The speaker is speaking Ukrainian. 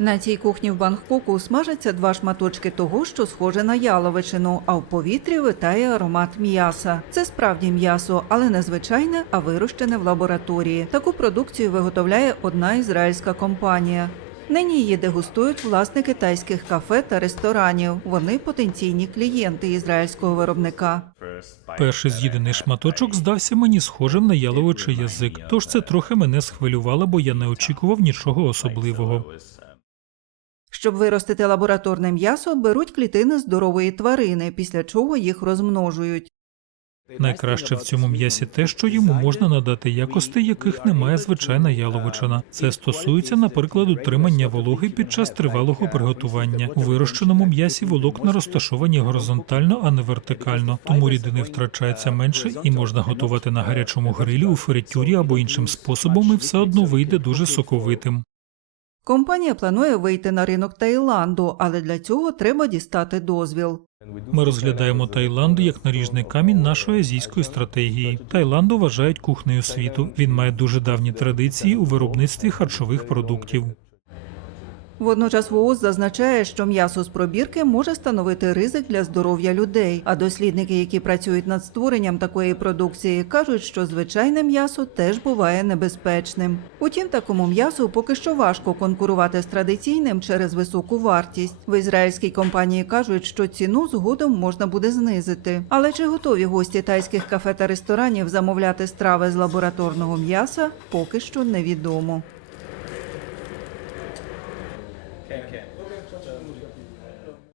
На цій кухні в Бангкоку смажаться два шматочки того, що схоже на яловичину, а в повітрі витає аромат м'яса. Це справді м'ясо, але не звичайне, а вирощене в лабораторії. Таку продукцію виготовляє одна ізраїльська компанія. Нині її дегустують власники тайських кафе та ресторанів. Вони потенційні клієнти ізраїльського виробника. Перший з'їдений шматочок здався мені схожим на яловичий язик, тож це трохи мене схвилювало, бо я не очікував нічого особливого. Щоб виростити лабораторне м'ясо, беруть клітини здорової тварини, після чого їх розмножують. Найкраще в цьому м'ясі те, що йому можна надати якостей, яких немає звичайна яловичина. Це стосується, наприклад, утримання вологи під час тривалого приготування. У вирощеному м'ясі волокна розташовані горизонтально, а не вертикально, тому рідини втрачається менше і можна готувати на гарячому грилі у фритюрі або іншим способом, і все одно вийде дуже соковитим. Компанія планує вийти на ринок Таїланду, але для цього треба дістати дозвіл. Ми розглядаємо Таїланд як наріжний камінь нашої азійської стратегії. Таїланд вважають кухнею світу. Він має дуже давні традиції у виробництві харчових продуктів. Водночас ВООЗ зазначає, що м'ясо з пробірки може становити ризик для здоров'я людей. А дослідники, які працюють над створенням такої продукції, кажуть, що звичайне м'ясо теж буває небезпечним. Утім, такому м'ясу поки що важко конкурувати з традиційним через високу вартість. В ізраїльській компанії кажуть, що ціну згодом можна буде знизити. Але чи готові гості тайських кафе та ресторанів замовляти страви з лабораторного м'яса, поки що невідомо. Okay, okay.